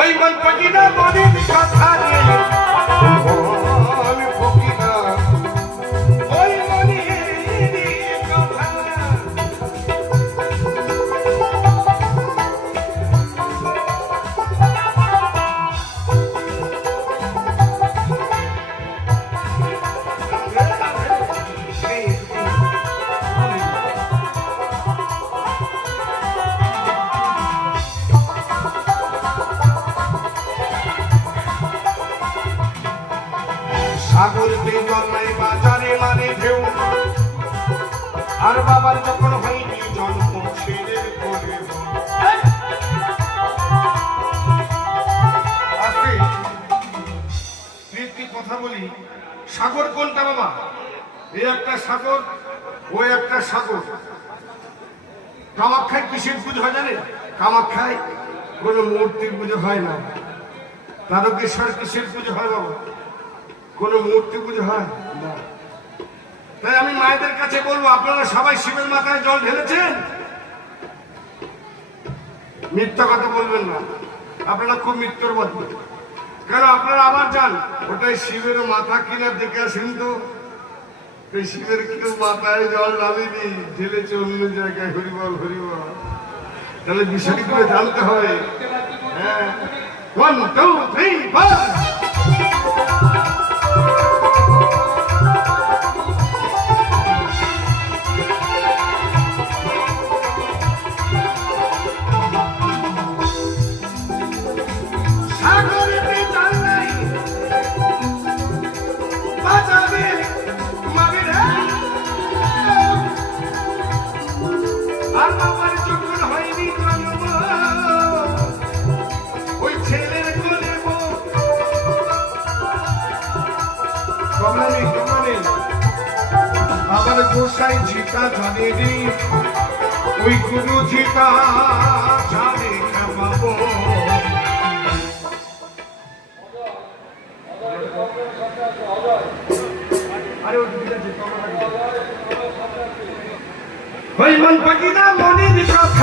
ওই মন পকিনা মনের কথা রে বল পকিনা ওই মনের কথা সাগর জন্মাই বাজারে মানে ঢেউ আর বাবার যখন হয়নি জন্ম ছেড়ে করে আজকে একটি কথা বলি, সাগর কোনটা বাবা? এই একটা সাগর, ওই একটা সাগর। কামাখ্যায় কিসের পুজো হয় জানেন? কামাখ্যায় কোনো মূর্তির পুজো হয় না। তারকেশ্বর কিসের পুজো হয় বাবা? কোনো মূর্তি পুজো হয় না। তাই আমি মায়েদের কাছে বলবো, আপনারা সবাই শিবের মাথায় জল ঢেলেছেন? মিথ্যা কথা বলবেন না, আপনারা খুব মিথ্যর বলবেন। কেন আপনারা আবার যান, ওটাই শিবের মাথা কিনা দেখে আসেন তো। শিবের কেউ মাথায় জল ঢালেনি, ঢেলেছে অন্য জায়গায়। হরিবল হরিবল। তাহলে বিষয়গুলো জানতে হবে। হ্যাঁ, 1 2 3 4 আমার গোসাই ঝিকা জানে রে, ওই গুরু ঝিকা জানে খাবো। ওই মন পাখি না মনের কথা